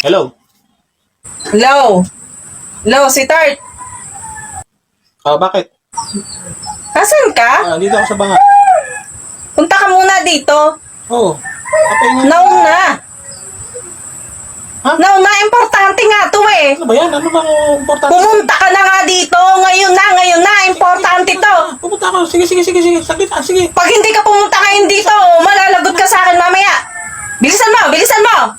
Hello? Hello? Hello, si Tart. Bakit? Nasaan ka? Dito ako sa bahay. Punta ka muna dito. Oo. Kapahinga. Nauna. Ha? Nauna, importante nga to eh. Ano ba yan? Ano bang importante? Pumunta ka na nga dito. Ngayon na. Importante to. Pupunta ako. Sige. Saglit sige. Pag hindi ka pumunta ngayon dito, malalagot ka sa akin mamaya. Bilisan mo.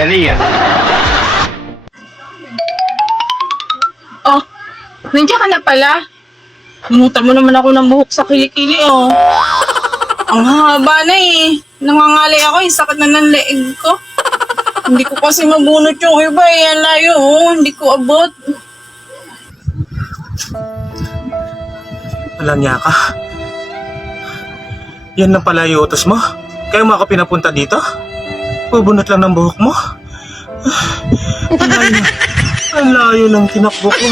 Yan. Oh, nandiyan ka na pala. Pinutan mo naman ako ng buhok sa kilikili, oh. Ang haba na eh. Nangangalay ako, yung sakit na ng leeg ko. Hindi ko kasi mabunot yung iba eh. Ang layo, oh. Hindi ko abot. Walang niya ka. Yan lang pala yung utos mo? Kaya mo ako pinapunta dito? Bubunot lang ng buhok mo? Ang layo ng tinakbo ko.